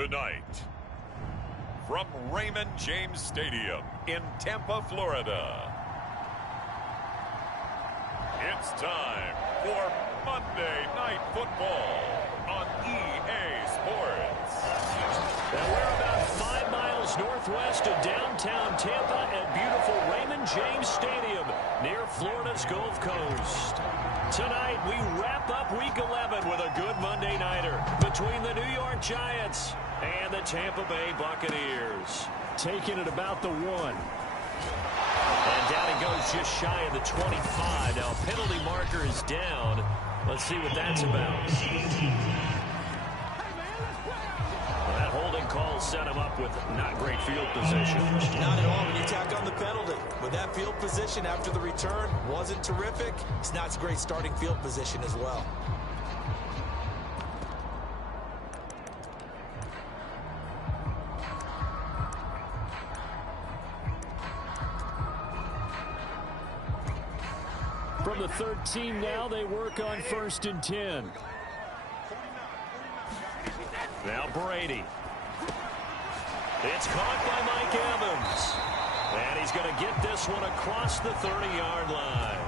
Tonight, from Raymond James Stadium in Tampa, Florida, it's time for Monday Night Football on EA Sports. Now we're about 5 miles northwest of downtown Tampa at beautiful Raymond James Stadium near Florida's Gulf Coast. Tonight, we wrap up Week 11 with a good Monday nighter between the New York Giants and the Tampa Bay Buccaneers. Taking it about the 1. And down it goes just shy of the 25. Now, penalty marker is down. Let's see what that's about. That holding call set him up with not great field position. Not at all when you tack on the penalty. With that field position after the return wasn't terrific, it's not a great starting field position as well. From the 13 now, they work on 1st and 10. Now Brady. It's caught by Mike Evans. And he's going to get this one across the 30-yard line.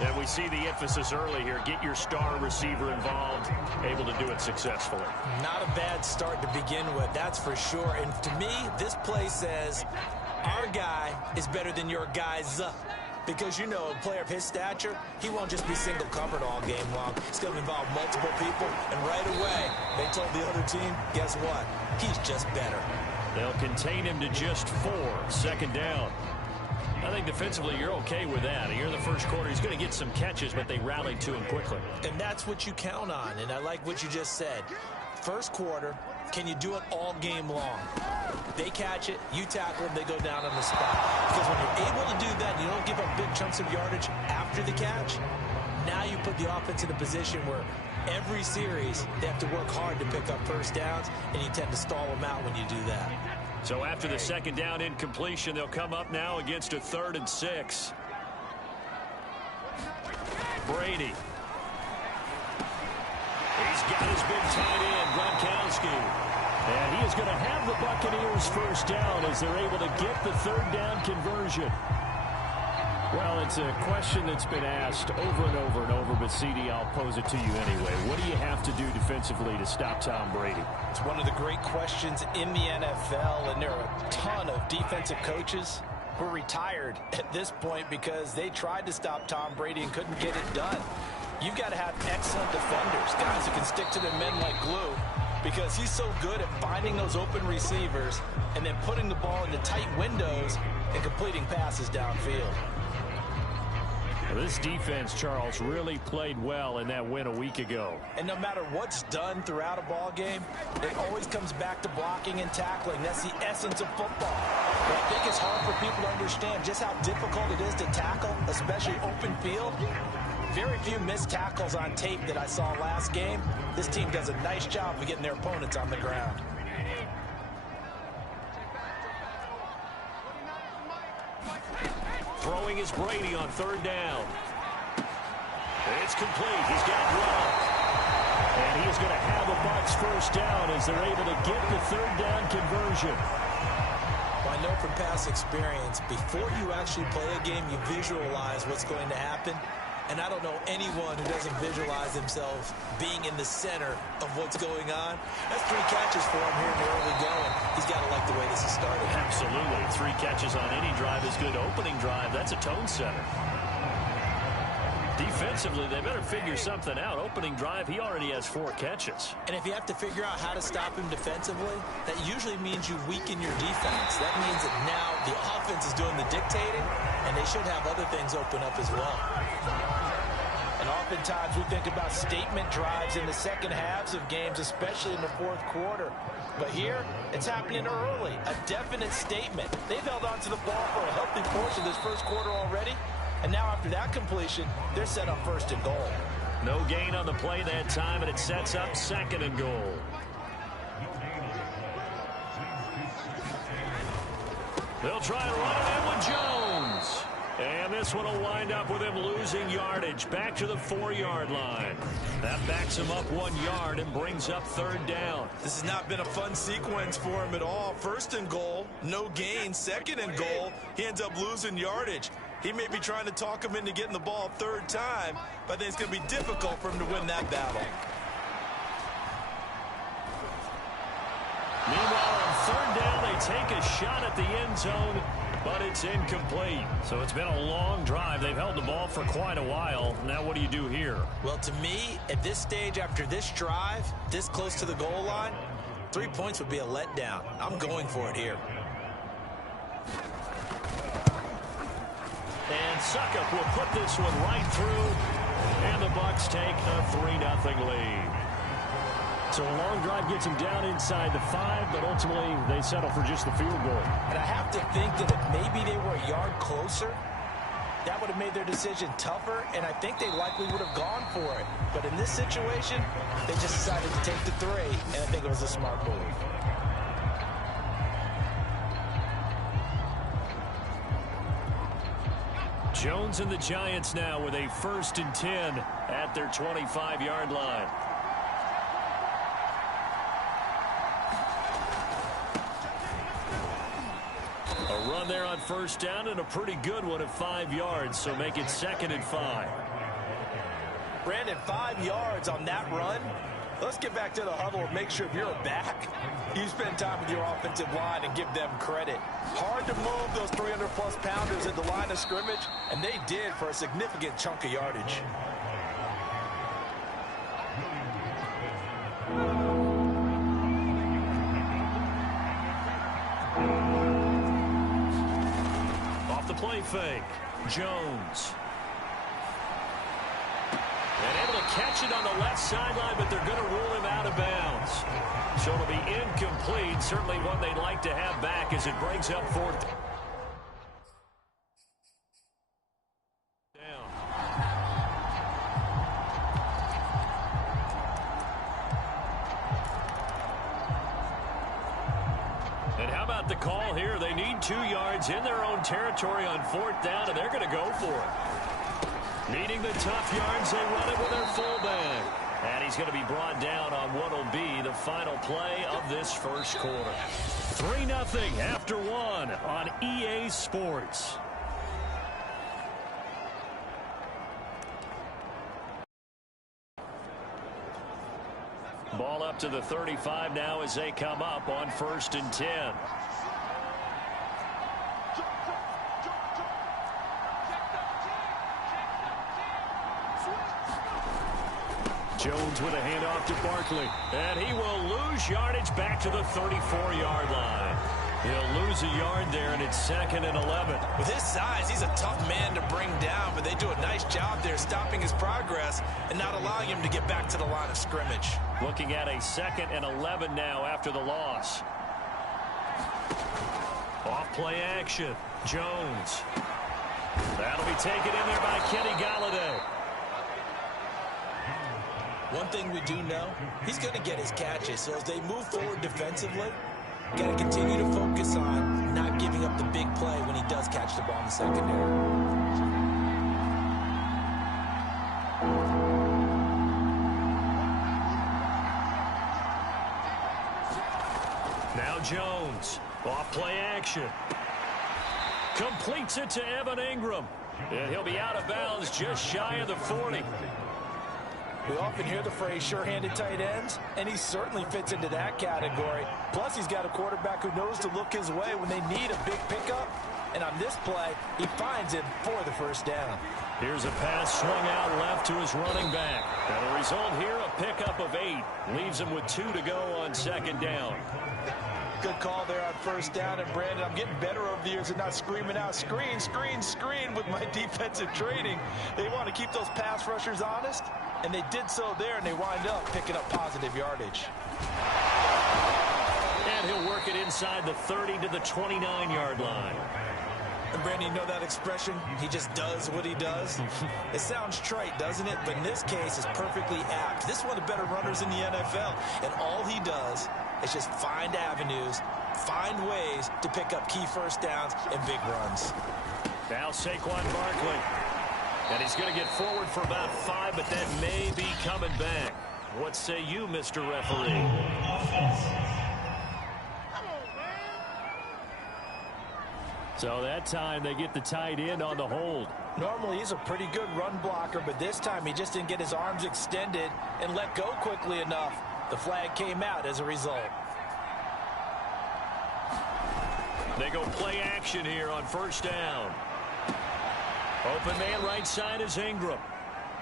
And we see the emphasis early here. Get your star receiver involved, able to do it successfully. Not a bad start to begin with, that's for sure. And to me, this play says our guy is better than your guys. Because, you know, a player of his stature, he won't just be single covered all game long. It's going to involve multiple people. And right away, they told the other team, guess what? He's just better. They'll contain him to just 4. 2nd down. I think defensively you're okay with that. Here in the first quarter, he's going to get some catches, but they rallied to him quickly. And that's what you count on. And I like what you just said. First quarter, can you do it all game long? They catch it, you tackle them, they go down on the spot. Because when you're able to do that, and you don't give up big chunks of yardage after the catch, now you put the offense in a position where every series they have to work hard to pick up first downs, and you tend to stall them out when you do that. So after the 2nd down incompletion, they'll come up now against a 3rd and 6. Brady. He's got his big tight end, Gronkowski. And he is going to have the Buccaneers first down as they're able to get the 3rd down conversion. Well, it's a question that's been asked over and over and over, but CD, I'll pose it to you anyway. What do you have to do defensively to stop Tom Brady? It's one of the great questions in the NFL, and there are a ton of defensive coaches who are retired at this point because they tried to stop Tom Brady and couldn't get it done. You've got to have excellent defenders, guys who can stick to their men like glue, because he's so good at finding those open receivers and then putting the ball into tight windows and completing passes downfield. Well, this defense, Charles, really played well in that win a week ago. And no matter what's done throughout a ball game, it always comes back to blocking and tackling. That's the essence of football. But I think it's hard for people to understand just how difficult it is to tackle, especially open field. Very few missed tackles on tape that I saw last game. This team does a nice job of getting their opponents on the ground. Throwing is Brady on 3rd down. It's complete. He's got Gronk. And he is going to have the Bucs first down as they're able to get the 3rd down conversion. Well, I know from past experience, before you actually play a game, you visualize what's going to happen. And I don't know anyone who doesn't visualize themselves being in the center of what's going on. That's 3 catches for him here in the early going. He's got to like the way this is started. Absolutely. 3 catches on any drive is good. Opening drive, that's a tone setter. Defensively, they better figure something out. Opening drive, he already has 4 catches. And if you have to figure out how to stop him defensively, that usually means you weaken your defense. That means that now the offense is doing the dictating, and they should have other things open up as well. And oftentimes we think about statement drives in the second halves of games, especially in the 4th quarter. But here, it's happening early. A definite statement. They've held on to the ball for a healthy portion of this first quarter already. And now after that completion, they're set up 1st and goal. No gain on the play that time, and it sets up 2nd and goal. They'll try and run it in with Jones. And this one will wind up with him losing yardage back to the 4-yard line. That backs him up 1 yard and brings up 3rd down. This has not been a fun sequence for him at all. 1st and goal, no gain. 2nd and goal, he ends up losing yardage. He may be trying to talk him into getting the ball 3rd time, but I think it's going to be difficult for him to win that battle. Meanwhile, on 3rd down, they take a shot at the end zone, but it's incomplete. So it's been a long drive. They've held the ball for quite a while. Now what do you do here? Well, to me, at this stage after this drive, this close to the goal line, 3 points would be a letdown. I'm going for it here. And Succop will put this one right through, and the Bucs take a 3-0 lead. So a long drive gets them down inside the 5, but ultimately they settle for just the field goal. And I have to think that if maybe they were a yard closer, that would have made their decision tougher, and I think they likely would have gone for it. But in this situation, they just decided to take the 3, and I think it was a smart move. Jones and the Giants now with a 1st and 10 at their 25-yard line. A run there on 1st down and a pretty good one at 5 yards, so make it 2nd and 5. Brandon, 5 yards on that run. Let's get back to the huddle and make sure if you're a back, you spend time with your offensive line and give them credit. Hard to move those 300-plus pounders at the line of scrimmage, and they did for a significant chunk of yardage. Off the play fake, Jones. And able to catch it on the left sideline, but they're going to rule him out of bounds. So it'll be incomplete. Certainly one they'd like to have back as it brings up 4th down. And how about the call here? They need 2 yards in their own territory on 4th down, and they're going to go for it. Needing the tough yards, they run it with their fullback. And he's going to be brought down on what will be the final play of this 1st quarter. 3-0 after 1 on EA Sports. Ball up to the 35 now as they come up on 1st and 10. Jones with a handoff to Barkley. And he will lose yardage back to the 34-yard line. He'll lose a yard there, and it's 2nd and 11. With his size, he's a tough man to bring down, but they do a nice job there stopping his progress and not allowing him to get back to the line of scrimmage. Looking at a 2nd and 11 now after the loss. Off play action. Jones. That'll be taken in there by Kenny Golladay. One thing we do know, he's going to get his catches. So as they move forward defensively, got to continue to focus on not giving up the big play when he does catch the ball in the secondary. Now Jones, off play action. Completes it to Evan Ingram. And he'll be out of bounds just shy of the 40. We often hear the phrase sure-handed tight ends, and he certainly fits into that category. Plus, he's got a quarterback who knows to look his way when they need a big pickup. And on this play, he finds him for the 1st down. Here's a pass swung out left to his running back. And the result here, a pickup of 8. Leaves him with 2 to go on 2nd down. Good call there on 1st down. And, Brandon, I'm getting better over the years at not screaming out, screen, screen, screen with my defensive training. They want to keep those pass rushers honest, and they did so there, and they wind up picking up positive yardage. And he'll work it inside the 30 to the 29-yard line. And, Brandon, you know that expression, he just does what he does? It sounds trite, doesn't it? But in this case, it's perfectly apt. This is one of the better runners in the NFL, and all he does is just find avenues, find ways to pick up key 1st downs and big runs. Now Saquon Barkley. And he's going to get forward for about 5, but that may be coming back. What say you, Mr. Referee? So that time they get the tight end on the hold. Normally he's a pretty good run blocker, but this time he just didn't get his arms extended and let go quickly enough. The flag came out as a result. They go play action here on first down. Open man right side is Ingram.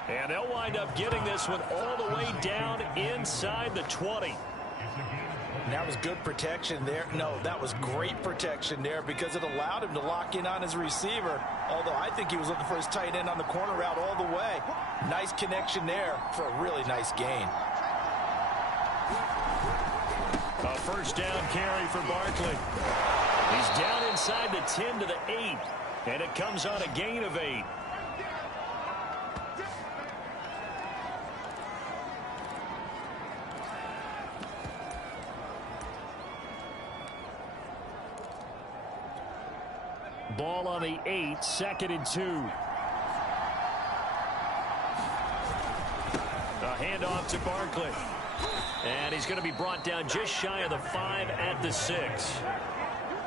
And they'll wind up getting this one all the way down inside the 20. And that was good protection there. No, that was great protection there because it allowed him to lock in on his receiver. Although I think he was looking for his tight end on the corner route all the way. Nice connection there for a really nice gain. A first down carry for Barkley. He's down inside the 10 to the 8. And it comes on a gain of 8. Ball on the 8, 2nd and 2. A handoff to Barkley. And he's going to be brought down just shy of the 5 at the 6.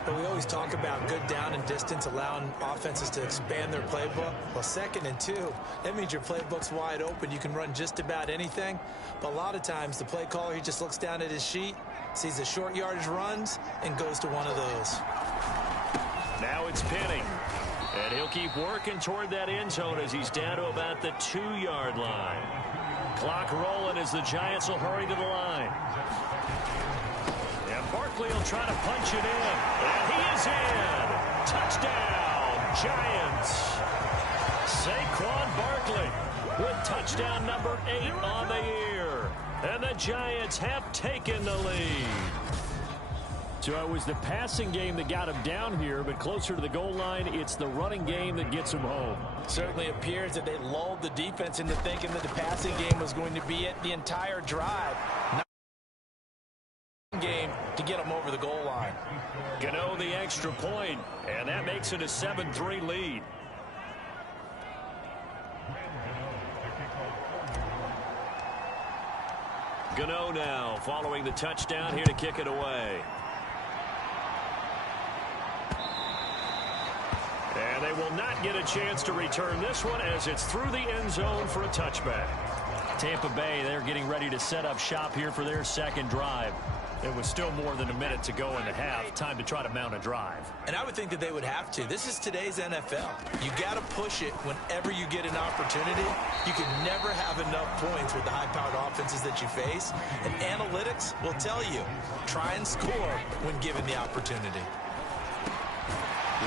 But we always talk about good down and distance, allowing offenses to expand their playbook. Well, 2nd and 2, that means your playbook's wide open. You can run just about anything. But a lot of times the play caller, he just looks down at his sheet, sees the short yardage runs, and goes to one of those. Now it's Penny. And he'll keep working toward that end zone as he's down to about the 2-yard line. Clock rolling as the Giants will hurry to the line. And Barkley will try to punch it in. And he is in. Touchdown, Giants. Saquon Barkley with touchdown number 8 on the year. And the Giants have taken the lead. So it was the passing game that got him down here, but closer to the goal line, it's the running game that gets him home. Certainly appears that they lulled the defense into thinking that the passing game was going to be it the entire drive. Not game to get them over the goal line. Gano the extra point, and that makes it a 7-3 lead. Gano now following the touchdown here to kick it away. And they will not get a chance to return this one as it's through the end zone for a touchback. Tampa Bay, they're getting ready to set up shop here for their second drive. There was still more than a minute to go in the half. Time to try to mount a drive. And I would think that they would have to. This is today's NFL. You got to push it whenever you get an opportunity. You can never have enough points with the high-powered offenses that you face. And analytics will tell you, try and score when given the opportunity.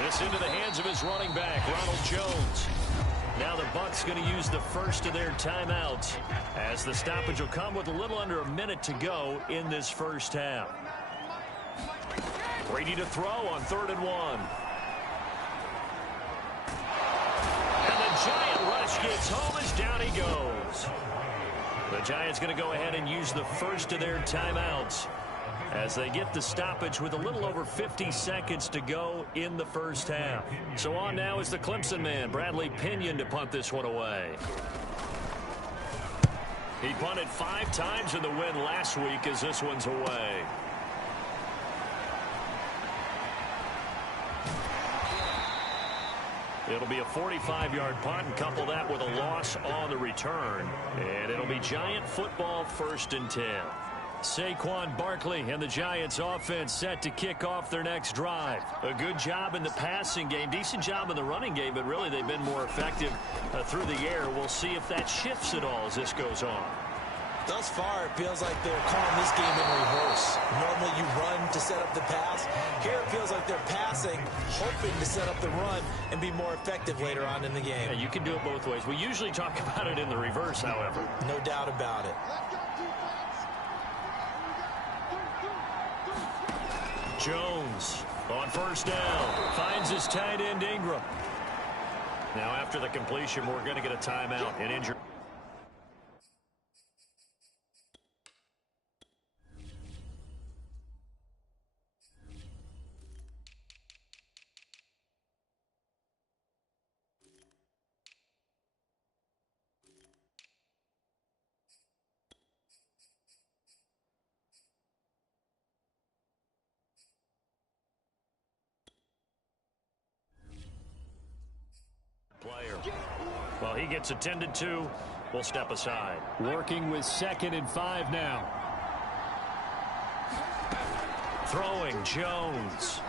This into the hands of his running back, Ronald Jones. Now the Bucs going to use the first of their timeouts as the stoppage will come with a little under a minute to go in this first half. Brady to throw on 3rd and 1. And the Giant rush gets home as down he goes. The Giants going to go ahead and use the first of their timeouts as they get the stoppage with a little over 50 seconds to go in the first half. So on now is the Clemson man, Bradley Pinion, to punt this one away. He punted 5 times in the win last week as this one's away. It'll be a 45-yard punt and couple that with a loss on the return. And it'll be Giant football 1st and 10. Saquon Barkley and the Giants offense set to kick off their next drive. A good job in the passing game, decent job in the running game, but really they've been more effective through the air. We'll see if that shifts at all as this goes on. Thus far, it feels like they're calling this game in reverse. Normally you run to set up the pass. Here it feels like they're passing, hoping to set up the run and be more effective later on in the game. Yeah, you can do it both ways. We usually talk about it in the reverse, however. No doubt about it. Jones on 1st down finds his tight end Ingram. Now after the completion, we're going to get a timeout and injury. Well, he gets attended to. We'll step aside. Working with 2nd and 5 now. Throwing Jones.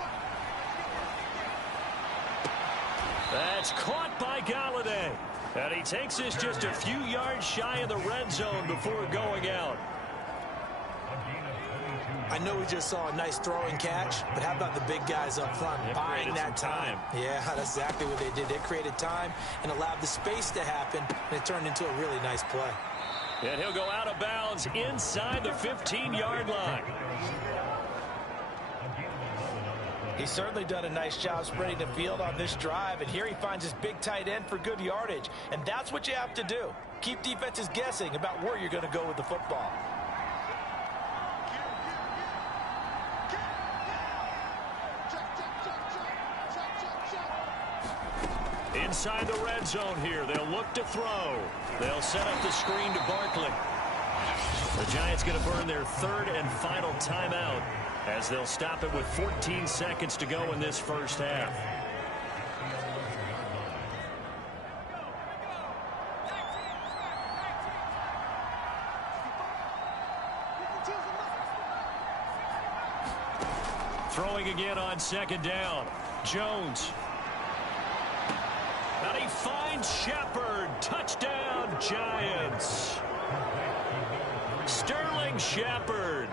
That's caught by Galladay. And he takes this just a few yards shy of the red zone before going out. I know we just saw a nice throwing catch, but how about the big guys up front buying that time? Yeah, that's exactly what they did. They created time and allowed the space to happen, and it turned into a really nice play. And he'll go out of bounds inside the 15-yard line. He's certainly done a nice job spreading the field on this drive, and here he finds his big tight end for good yardage. And that's what you have to do. Keep defenses guessing about where you're going to go with the football. Inside the red zone here, they'll look to throw. They'll set up the screen to Barkley. The Giants going to burn their 3rd and final timeout as they'll stop it with 14 seconds to go in this first half. Throwing again on 2nd down. Jones. And he finds Shepard. Touchdown, Giants. Sterling Shepard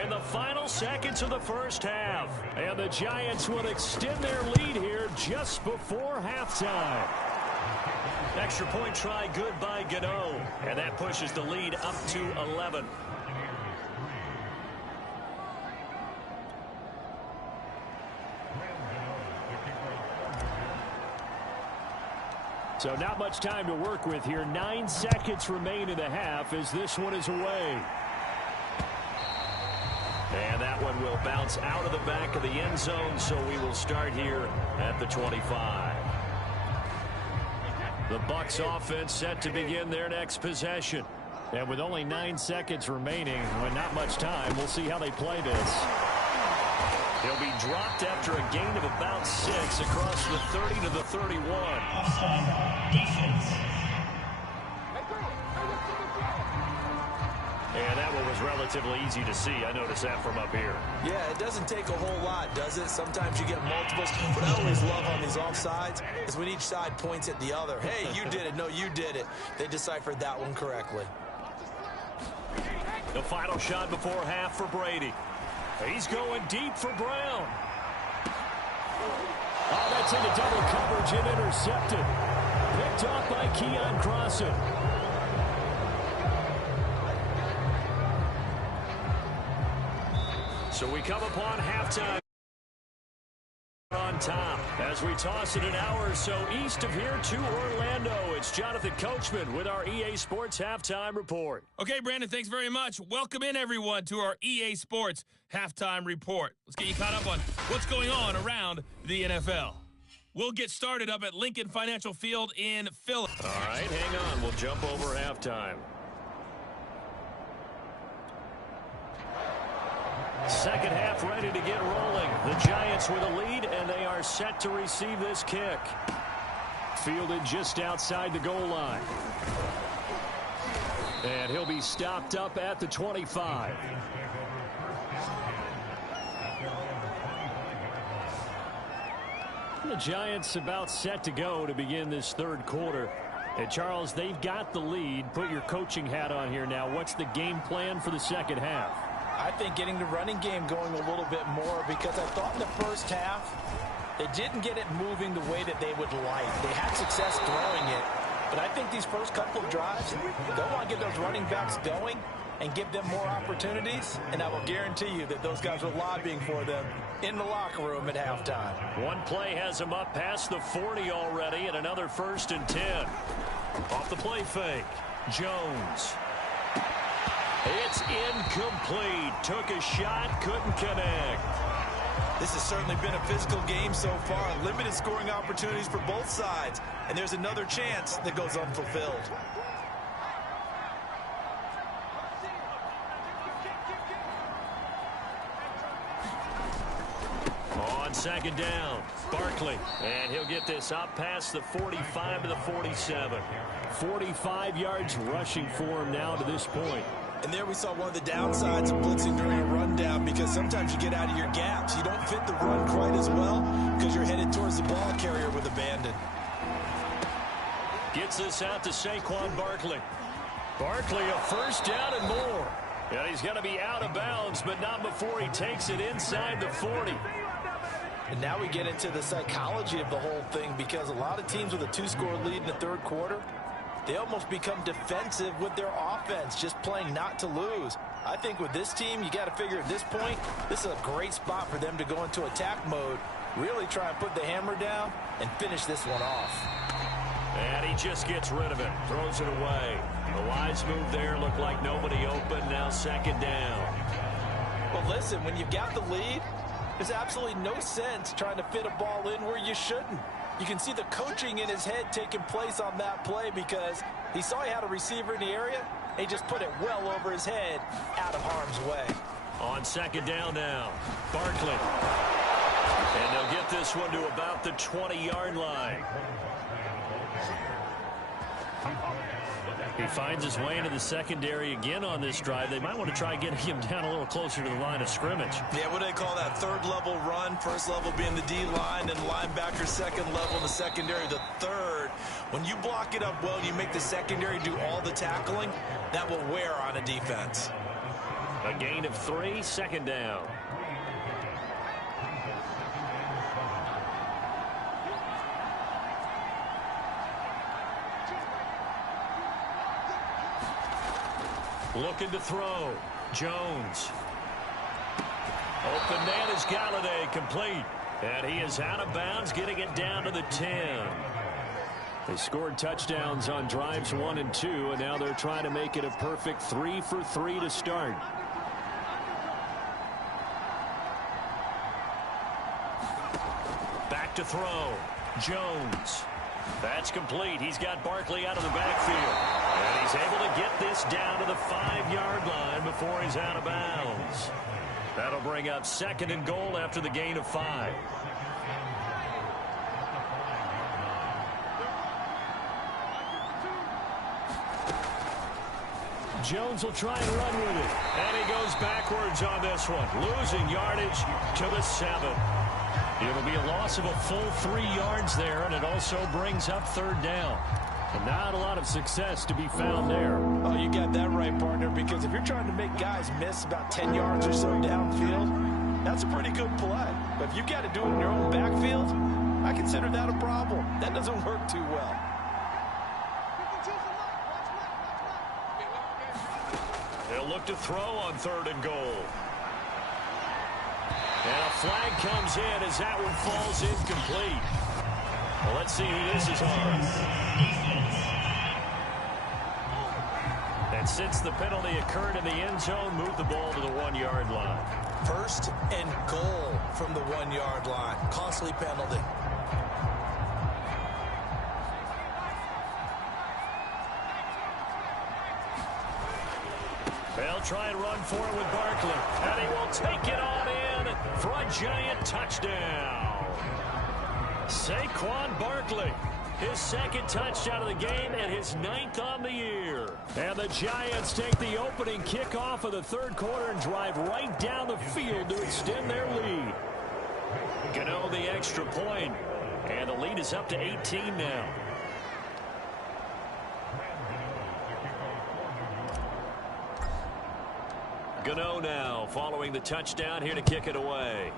in the final seconds of the first half. And the Giants will extend their lead here just before halftime. Extra point try good by Gano. And that pushes the lead up to 11. So not much time to work with here. 9 seconds remain in the half as this one is away. And that one will bounce out of the back of the end zone, so we will start here at the 25. The Bucs offense set to begin their next possession. And with only 9 seconds remaining, with not much time, we'll see how they play this. He'll be dropped after a gain of about 6 across the 30 to the 31. And that one was relatively easy to see. I noticed that from up here. Yeah, it doesn't take a whole lot, does it? Sometimes you get multiples. What I always love on these offsides is when each side points at the other. Hey, you did it. No, you did it. They deciphered that one correctly. The final shot before half for Brady. He's going deep for Brown. Oh, that's into double coverage and intercepted. Picked off by Keon Crossen. So we come upon halftime on top as we toss it an hour or so east of here to Orlando. It's Jonathan Coachman with our EA Sports Halftime Report. Okay, Brandon, thanks very much. Welcome in, everyone, to our EA Sports Halftime Report. Let's get you caught up on what's going on around the NFL. We'll get started up at Lincoln Financial Field in Philly. All right, hang on. We'll jump over halftime. Second half ready to get rolling. The Giants with a lead, and they are set to receive this kick. Fielded just outside the goal line. And he'll be stopped up at the 25. The Giants about set to go to begin this third quarter. And Charles, they've got the lead. Put your coaching hat on here now. What's the game plan for the second half? I think getting the running game going a little bit more, because I thought in the first half they didn't get it moving the way that they would like. They had success throwing it, but I think these first couple of drives, they'll want to get those running backs going and give them more opportunities, and I will guarantee you that those guys were lobbying for them in the locker room at halftime. One play has him up past the 40 already, and another 1st and 10. Off the play fake, Jones. It's incomplete. Took a shot, couldn't connect. This has certainly been a physical game so far. Limited scoring opportunities for both sides, and there's another chance that goes unfulfilled. second down. Barkley, and he'll get this up past the 45 to the 47. 45 yards rushing for him now to this point. And there we saw one of the downsides of blitzing during a rundown, because sometimes you get out of your gaps. You don't fit the run quite as well because you're headed towards the ball carrier with abandon. Gets this out to Saquon Barkley. Barkley, a first down and more. And he's going to be out of bounds, but not before he takes it inside the 40. And now we get into the psychology of the whole thing, because a lot of teams with a 2-score lead in the third quarter, they almost become defensive with their offense, just playing not to lose. I think with this team, you got to figure at this point, this is a great spot for them to go into attack mode, really try and put the hammer down and finish this one off. And he just gets rid of it, throws it away. The wise move there, looked like nobody open, now second down. Well, listen, when you've got the lead, there's absolutely no sense trying to fit a ball in where you shouldn't. You can see the coaching in his head taking place on that play, because he saw he had a receiver in the area, and he just put it well over his head, out of harm's way. On second down now, Barkley. And they'll get this one to about the 20-yard line. He finds his way into the secondary again on this drive. They might want to try getting him down a little closer to the line of scrimmage. Yeah, what do they call that? Third level run, first level being the D-line, and linebacker second level in the secondary, the third. When you block it up well and you make the secondary do all the tackling, that will wear on a defense. A gain of 3, second down. Looking to throw. Jones. Open man is Galladay, complete. And he is out of bounds, getting it down to the 10. They scored touchdowns on drives 1 and 2, and now they're trying to make it a perfect 3 for 3 to start. Back to throw. Jones. That's complete. He's got Barkley out of the backfield. And he's able to get this down to the 5-yard line before he's out of bounds. That'll bring up second and goal after the gain of 5. Jones will try and run with it. And he goes backwards on this one, losing yardage to the 7. It'll be a loss of a full 3 yards there, and it also brings up third down. And not a lot of success to be found there. Oh, you got that right, partner, because if you're trying to make guys miss about 10 yards or so downfield, that's a pretty good play. But if you've got to do it in your own backfield, I consider that a problem. That doesn't work too well. They'll look to throw on third and goal. And a flag comes in as that one falls incomplete. Well, let's see who this is on. And since the penalty occurred in the end zone, move the ball to the 1-yard line. First and goal from the 1-yard line. Costly penalty. They'll try and run for it with Barkley. And he will take it on in for a giant touchdown. Saquon Barkley, his second touchdown of the game and his 9th on the year. And the Giants take the opening kickoff of the third quarter and drive right down the field to extend their lead. Gano the extra point, and the lead is up to 18 now. Gano now following the touchdown, here to kick it away.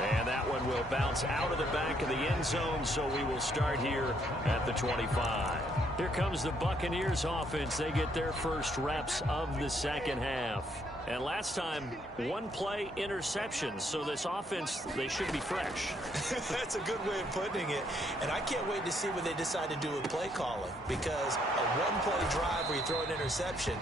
And that one will bounce out of the back of the end zone, so we will start here at the 25. Here comes the Buccaneers offense. They get their first reps of the second half. And last time, 1-play interceptions. So this offense, they should be fresh. That's a good way of putting it. And I can't wait to see what they decide to do with play calling. Because a 1-play drive where you throw an interception,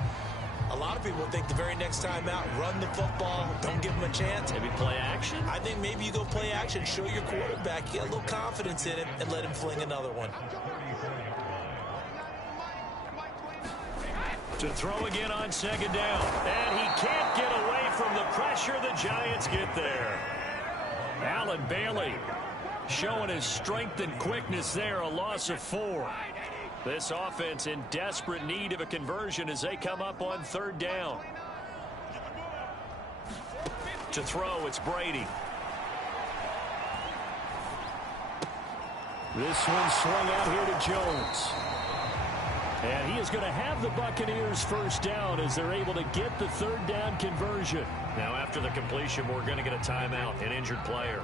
a lot of people think the very next time out, run the football, don't give them a chance. Maybe play action? I think maybe you go play action, show your quarterback, you get a little confidence in him, and let him fling another one. To throw again on second down. And he can't get away from the pressure, the Giants get there. Allen Bailey showing his strength and quickness there, a loss of 4. This offense in desperate need of a conversion as they come up on 3rd down. To throw, it's Brady. This one swung out here to Jones. And he is going to have the Buccaneers first down as they're able to get the 3rd down conversion. Now after the completion, we're going to get a timeout, an injured player.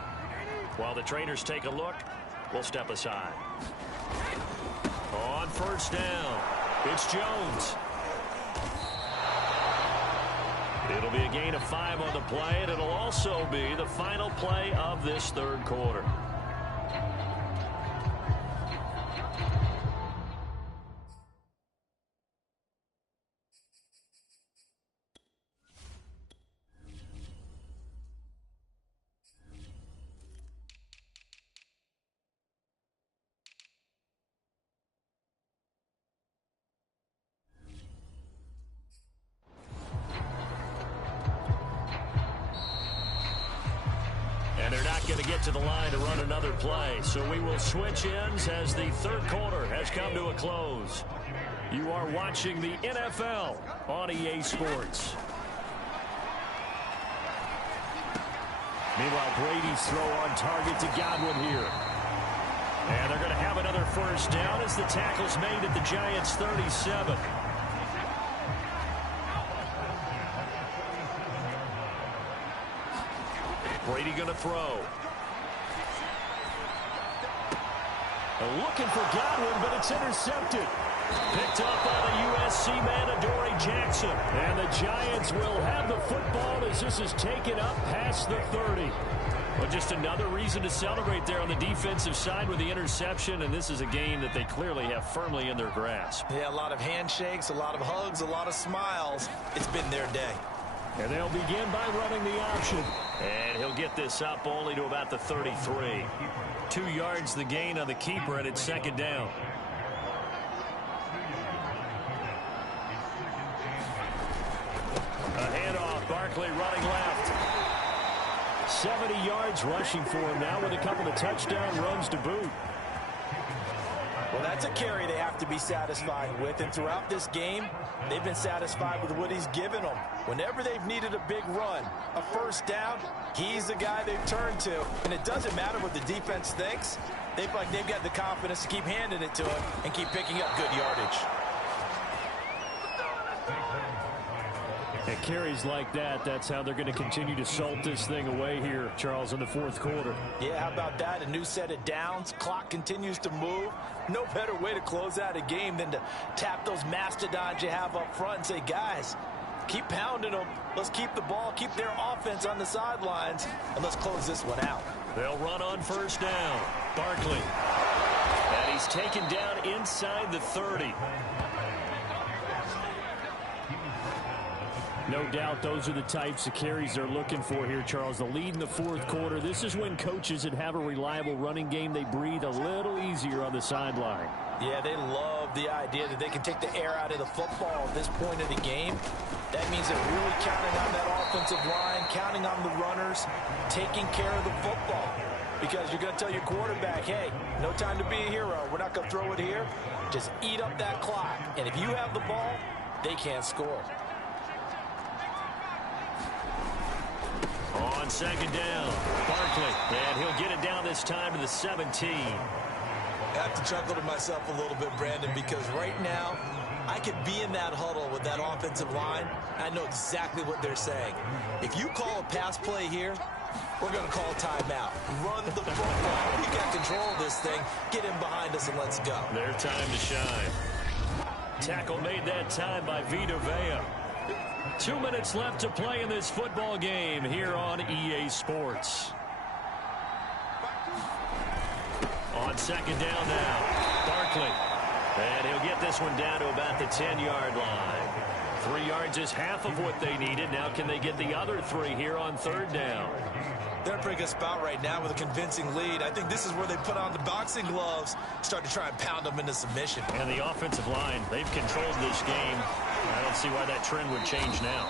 While the trainers take a look, we'll step aside. On 1st down, it's Jones. It'll be a gain of 5 on the play, and it'll also be the final play of this 3rd quarter. Going to get to the line to run another play. So we will switch ends as the 3rd quarter has come to a close. You are watching the NFL on EA Sports. Meanwhile, Brady's throw on target to Godwin here. And they're going to have another first down as the tackle's made at the Giants' 37. Brady going to throw. Looking for Godwin, but it's intercepted. Picked up by the USC man, Adoree Jackson. And the Giants will have the football as this is taken up past the 30. Well, just another reason to celebrate there on the defensive side with the interception, and this is a game that they clearly have firmly in their grasp. Yeah, a lot of handshakes, a lot of hugs, a lot of smiles. It's been their day. And they'll begin by running the option. And he'll get this up only to about the 33. 2 yards the gain on the keeper, and it's 2nd down. A handoff, Barkley running left. 70 yards rushing for him now with a couple of touchdown runs to boot. Well, that's a carry they have to be satisfied with, and throughout this game, they've been satisfied with what he's given them. Whenever they've needed a big run, a first down, he's the guy they've turned to. And it doesn't matter what the defense thinks. They've got the confidence to keep handing it to him and keep picking up good yardage. And carries like that, that's how they're going to continue to salt this thing away here, Charles, in the 4th quarter. Yeah, how about that? A new set of downs. Clock continues to move. No better way to close out a game than to tap those mastodons you have up front and say, guys, keep pounding them. Let's keep the ball, keep their offense on the sidelines, and let's close this one out. They'll run on 1st down. Barkley. And he's taken down inside the 30. No doubt those are the types of carries they're looking for here, Charles. The lead in the 4th quarter. This is when coaches that have a reliable running game, they breathe a little easier on the sideline. Yeah, they love the idea that they can take the air out of the football at this point of the game. That means they're really counting on that offensive line, counting on the runners, taking care of the football. Because you're going to tell your quarterback, hey, no time to be a hero. We're not going to throw it here. Just eat up that clock. And if you have the ball, they can't score. On 2nd down, Barkley, and he'll get it down this time to the 17. I have to chuckle to myself a little bit, Brandon, because right now I could be in that huddle with that offensive line. I know exactly what they're saying. If you call a pass play here, we're going to call a timeout. Run the football. We got control of this thing. Get in behind us and let's go. Their time to shine. Tackle made that time by Vita Vea. 2 minutes left to play in this football game here on EA Sports. On 2nd down now, Barkley. And he'll get this one down to about the 10-yard line. 3 yards is half of what they needed. Now can they get the other 3 here on 3rd down? They're in a pretty good spot right now with a convincing lead. I think this is where they put on the boxing gloves, start to try and pound them into submission. And the offensive line, they've controlled this game. I don't see why that trend would change now.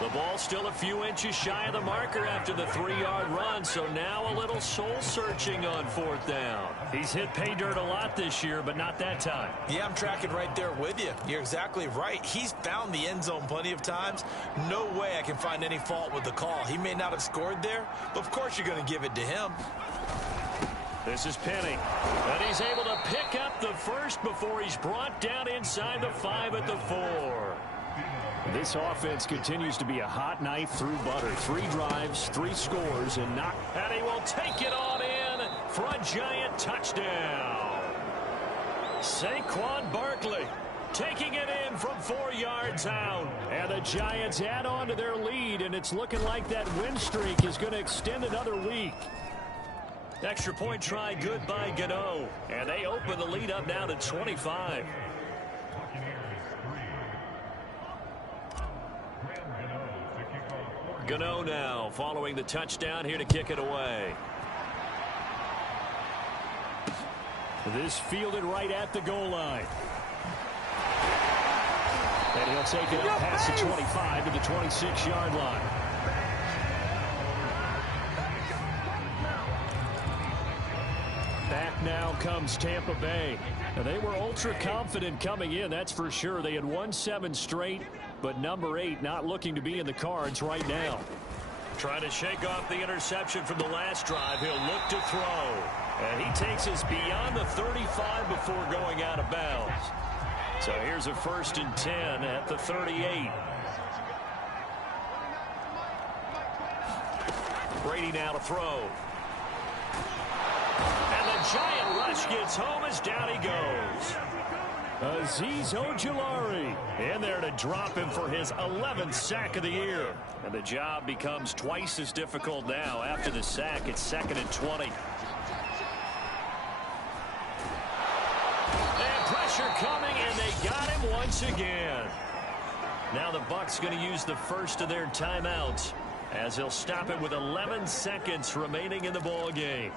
The ball still a few inches shy of the marker after the 3-yard run, so now a little soul-searching on 4th down. He's hit pay dirt a lot this year, but not that time. Yeah, I'm tracking right there with you. You're exactly right. He's found the end zone plenty of times. No way I can find any fault with the call. He may not have scored there, but of course you're going to give it to him. This is Penny, and he's able to pick up the first before he's brought down inside the 5 at the 4. This offense continues to be a hot knife through butter. 3 drives, 3 scores, and he will take it on in for a Giant touchdown. Saquon Barkley taking it in from 4 yards out. And the Giants add on to their lead, and it's looking like that win streak is going to extend another week. Extra point try good by Gano, and they open the lead up now to 25. Gano now following the touchdown here to kick it away. This fielded right at the goal line. And he'll take it up past the 25 to the 26-yard line. Back now comes Tampa Bay. Now, they were ultra confident coming in, that's for sure. They had won 7 straight, but number 8 not looking to be in the cards right now. Trying to shake off the interception from the last drive. He'll look to throw. And he takes us beyond the 35 before going out of bounds. So here's a 1st and 10 at the 38. Brady now to throw. Giant rush gets home as down he goes. Azeez Ojulari in there to drop him for his 11th sack of the year. And the job becomes twice as difficult now after the sack. It's 2nd and 20. And pressure coming, and they got him once again. Now the Bucs going to use the first of their timeouts as he'll stop it with 11 seconds remaining in the ball game.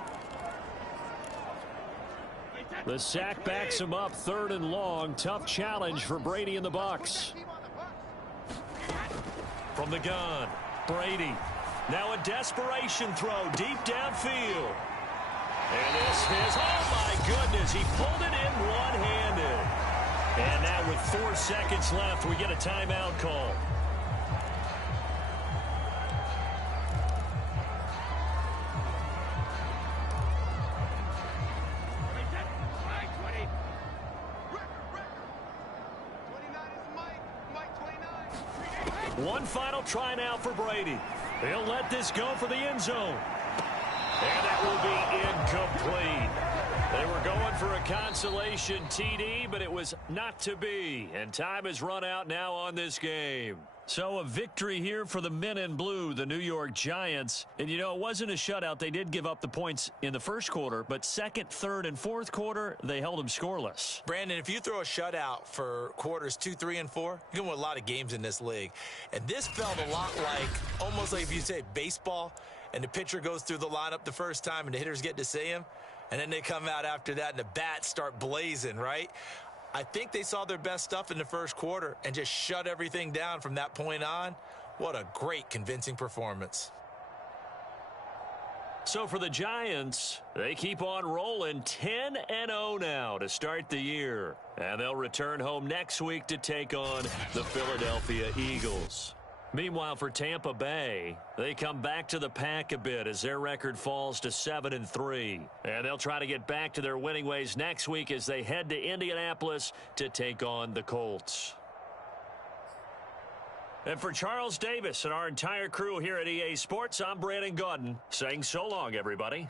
The sack backs him up, 3rd and long. Tough challenge for Brady and the Bucs. From the gun, Brady. Now a desperation throw deep downfield. And this is, oh my goodness, he pulled it in one-handed. And now with 4 seconds left, we get a timeout call. One final try now for Brady. He'll let this go for the end zone. And that will be incomplete. They were going for a consolation TD, but it was not to be. And time has run out now on this game. So a victory here for the men in blue, the New York Giants. And, you know, it wasn't a shutout. They did give up the points in the first quarter, but 2nd, 3rd, and 4th quarter, they held them scoreless. Brandon, if you throw a shutout for quarters 2, 3, and 4, you can win a lot of games in this league. And this felt a lot like, almost like if you say baseball, and the pitcher goes through the lineup the first time and the hitters get to see him, and then they come out after that and the bats start blazing, right? I think they saw their best stuff in the first quarter and just shut everything down from that point on. What a great, convincing performance. So for the Giants, they keep on rolling 10-0 now to start the year. And they'll return home next week to take on the Philadelphia Eagles. Meanwhile, for Tampa Bay, they come back to the pack a bit as their record falls to 7-3. And they'll try to get back to their winning ways next week as they head to Indianapolis to take on the Colts. And for Charles Davis and our entire crew here at EA Sports, I'm Brandon Gaudin saying so long, everybody.